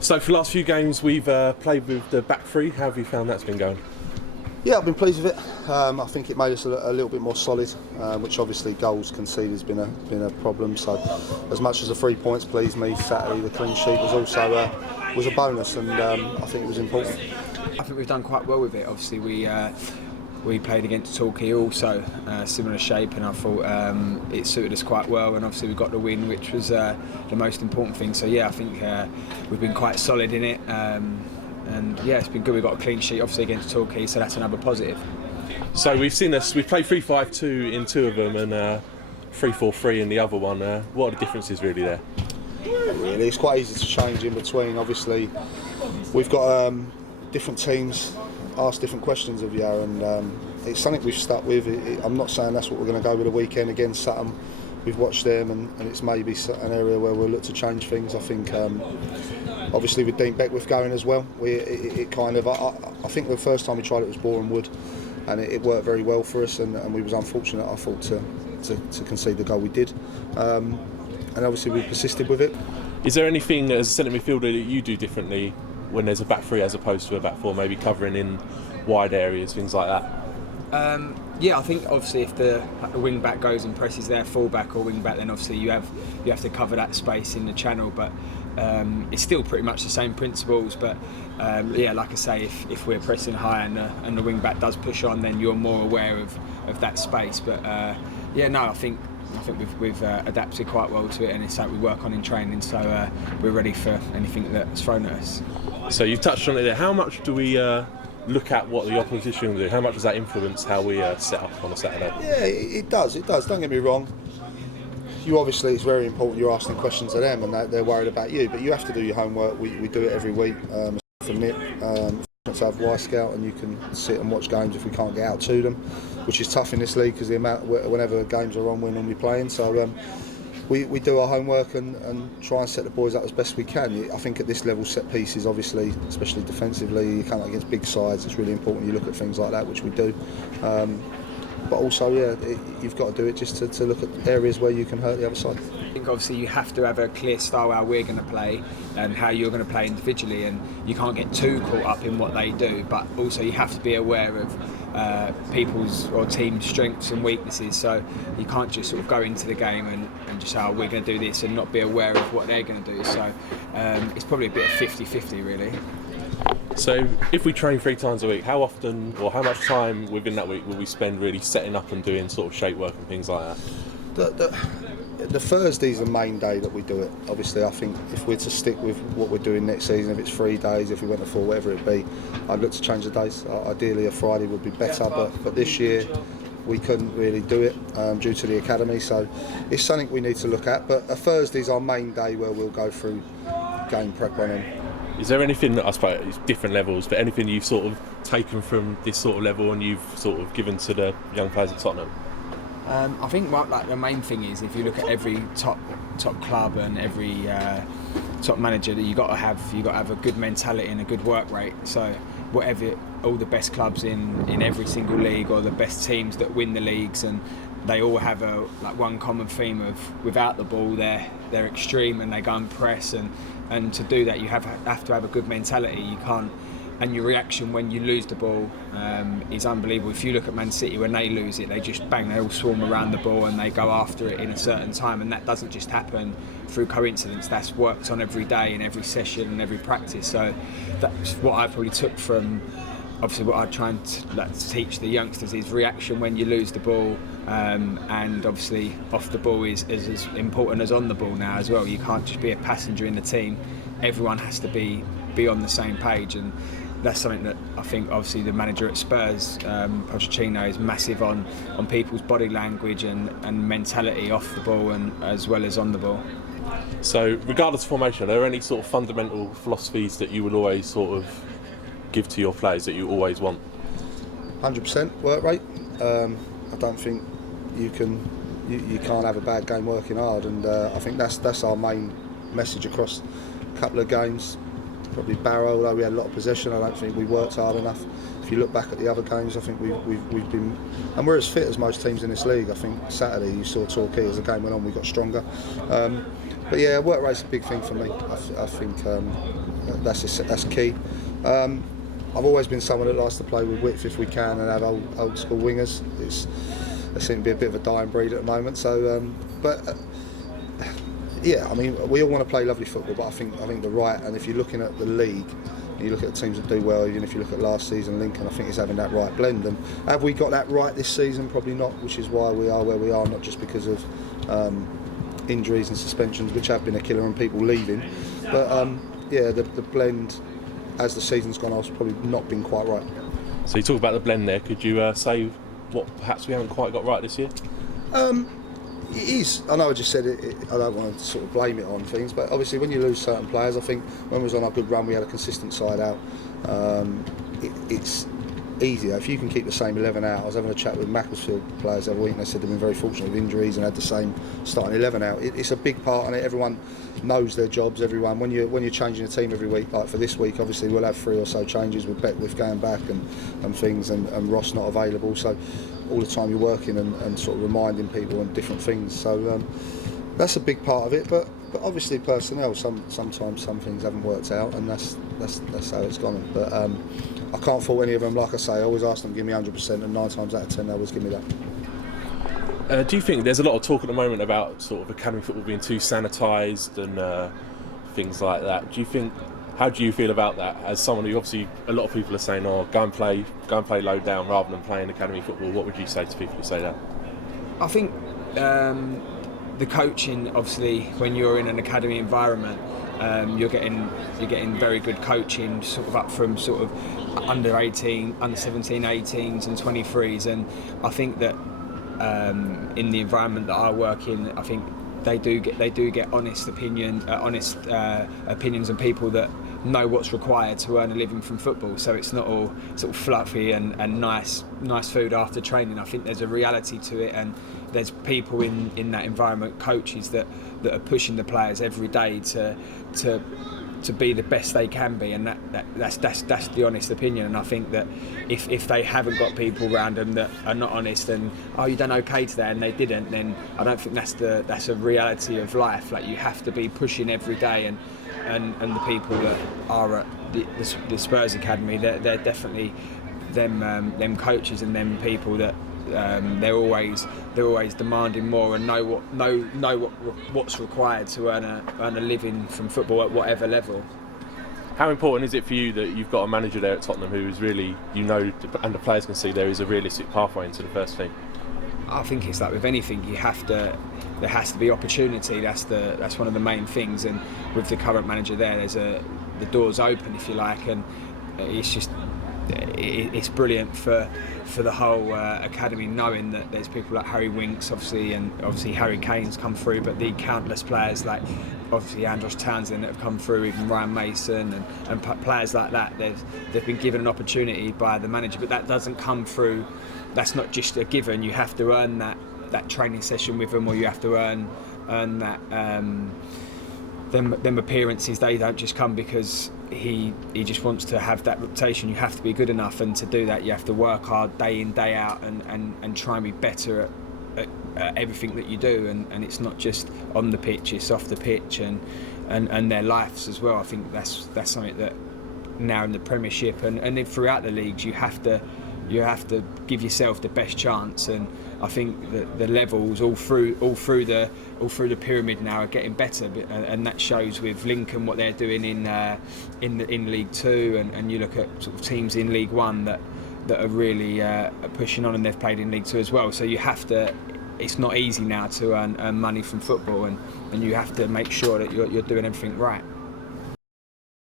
So for the last few games we've played with the back three. How have you found that's been going? Yeah, I've been pleased with it. I think it made us a little bit more solid, which obviously goals conceded has been a problem. So, as much as the 3 points pleased me, Saturday the clean sheet was also a bonus, and I think it was important. I think we've done quite well with it. Obviously, we played against Torquay, also similar shape, and I thought it suited us quite well. And obviously, we got the win, which was the most important thing. So yeah, I think we've been quite solid in it. And yeah, it's been good. We've got a clean sheet, obviously, against Torquay, so that's another positive. So we've played 3-5-2 in two of them and 3-4-3 in the other one. What are the differences really there? Really, it's quite easy to change in between. Obviously, we've got different teams ask different questions of you, and it's something we've stuck with. I'm not saying that's what we're going to go with the weekend against Sutton. We've watched them, and it's maybe an area where we'll look to change things. I think, obviously, with Dean Beckwith going as well, I think the first time we tried it was Boreham Wood, and it worked very well for us, and we was unfortunate, I thought, to concede the goal we did. And obviously we persisted with it. Is there anything as a centre midfielder that you do differently when there's a back three as opposed to a back four, maybe covering in wide areas, things like that? Yeah, I think obviously if the wing back goes and presses their full back or wing back, then obviously you have to cover that space in the channel. But it's still pretty much the same principles. But yeah, like I say, if we're pressing high and the wing back does push on, then you're more aware of that space. But yeah, no, I think we've adapted quite well to it, and it's something we work on in training. So we're ready for anything that's thrown at us. So you've touched on it there. How much do we look at what the opposition will do? How much does that influence how we set up on a Saturday? Yeah, it does. Don't get me wrong. You obviously, it's very important you're asking questions of them, and they're worried about you. But you have to do your homework. We do it every week. From Nick, to have Y-Scout, and you can sit and watch games if we can't get out to them, which is tough in this league because the amount whenever games are on, we're normally playing. So we do our homework and try and set the boys up as best we can. I think at this level, set pieces, obviously, especially defensively, you come up against big sides. It's really important you look at things like that, which we do. But also, yeah, you've got to do it just to look at areas where you can hurt the other side. I think obviously you have to have a clear style how we're going to play and how you're going to play individually, and you can't get too caught up in what they do, but also you have to be aware of people's or team strengths and weaknesses, so you can't just sort of go into the game and just say, oh, we're going to do this and not be aware of what they're going to do. So it's probably a bit of 50-50 really. So if we train 3 times a week, how often or how much time within that week will we spend really setting up and doing sort of shape work and things like that? The Thursday's the main day that we do it. Obviously, I think if we're to stick with what we're doing next season, if it's 3 days, if we went to 4, whatever it be, I'd look to change the days. Ideally, a Friday would be better, but this year we couldn't really do it due to the academy, so it's something we need to look at. But a Thursday's our main day where we'll go through game prep on them. Is there anything that, I suppose, it's different levels, but anything you've sort of taken from this sort of level and you've sort of given to the young players at Tottenham? I think like the main thing is, if you look at every top club and every top manager, that you got to have a good mentality and a good work rate. So whatever, all the best clubs in every single league, or the best teams that win the leagues, and they all have one common theme of, without the ball they're extreme and they go and press, and to do that you have to have a good mentality. You can't, and your reaction when you lose the ball is unbelievable. If you look at Man City, when they lose it, they all swarm around the ball and they go after it in a certain time, and that doesn't just happen through coincidence. That's worked on every day in every session and every practice. So that's what I probably took from, obviously, what I try and to teach the youngsters is reaction when you lose the ball, and obviously off the ball is as important as on the ball now as well. You can't just be a passenger in the team. Everyone has to be on the same page, and that's something that I think obviously the manager at Spurs, Pochettino, is massive on people's body language and mentality off the ball and as well as on the ball. So regardless of formation, are there any sort of fundamental philosophies that you would always sort of give to your players that you always want? 100% work rate. I don't think you can't have a bad game working hard, and I think that's our main message across a couple of games. probably Barrow, although we had a lot of possession. I don't think we worked hard enough. If you look back at the other games, I think we've been, and we're as fit as most teams in this league. I think Saturday you saw Torquay as the game went on, we got stronger. But yeah, work rate's a big thing for me. I think that's key. I've always been someone that likes to play with width if we can and have old school wingers. They seem to be a bit of a dying breed at the moment. So, yeah, I mean, we all want to play lovely football, but I think the right. And if you're looking at the league, and you look at the teams that do well, even if you look at last season, Lincoln, I think it's having that right blend. And have we got that right this season? Probably not, which is why we are where we are, not just because of injuries and suspensions, which have been a killer, and people leaving. But yeah, the blend as the season's gone on has probably not been quite right. So you talk about the blend there. Could you say what perhaps we haven't quite got right this year? It is. I know I just said it. I don't want to sort of blame it on things, but obviously when you lose certain players, I think when we was on our good run, we had a consistent side out. It's easier if you can keep the same 11 out. I was having a chat with Macclesfield players the other week, and they said they've been very fortunate with injuries and had the same starting 11 out. It's a big part, and everyone knows their jobs. Everyone, when you're changing a team every week, like for this week, obviously we'll have 3 or so changes with Beckwith going back and things, and Ross not available. So all the time you're working and sort of reminding people on different things. So that's a big part of it. But obviously personnel. Sometimes some things haven't worked out, and that's how it's gone. But I can't fault any of them. Like I say, I always ask them to give me 100%, and 9 times out of 10 they always give me that. Do you think there's a lot of talk at the moment about sort of academy football being too sanitised and things like that? How do you feel about that? As someone who obviously a lot of people are saying, "Oh, go and play low down rather than playing academy football." What would you say to people who say that? I think the coaching, obviously, when you're in an academy environment, you're getting very good coaching, sort of up from sort of under 18, under 17, 18s, and 23s, and I think that in the environment that I work in, I think they do get honest opinions and people that know what's required to earn a living from football. So it's not all sort of fluffy and nice food after training. I think there's a reality to it, and there's people in that environment, coaches that are pushing the players every day to be the best they can be, and that's the honest opinion. And I think that if they haven't got people around them that are not honest and you done okay today and they didn't, then I don't think that's a reality of life. Like, you have to be pushing every day, and the people that are at the Spurs Academy, they're definitely them coaches and them people that they're always demanding more and know what's required to earn a living from football at whatever level. How important is it for you that you've got a manager there at Tottenham who is really, and the players can see there is a realistic pathway into the first team? I think it's like with anything, there has to be opportunity. That's one of the main things. And with the current manager there, the door's open, if you like, and it's brilliant for the whole academy, knowing that there's people like Harry Winks, obviously Harry Kane's come through, but the countless players like obviously Andros Townsend that have come through, even Ryan Mason and players like that. They've been given an opportunity by the manager, but that doesn't come through. That's not just a given. You have to earn that training session with them, or you have to earn that them appearances. They don't just come because he just wants to have that reputation. You have to be good enough, and to do that you have to work hard day in, day out, and try and be better at everything that you do. And it's not just on the pitch, it's off the pitch and their lives as well. I think that's something that now in the Premiership and then throughout the leagues you have to give yourself the best chance. And I think that the levels all through the pyramid now are getting better, and that shows with Lincoln what they're doing in League Two, and you look at sort of teams in League One that are really pushing on, and they've played in League Two as well. So you have to. It's not easy now to earn money from football, and you have to make sure that you're doing everything right.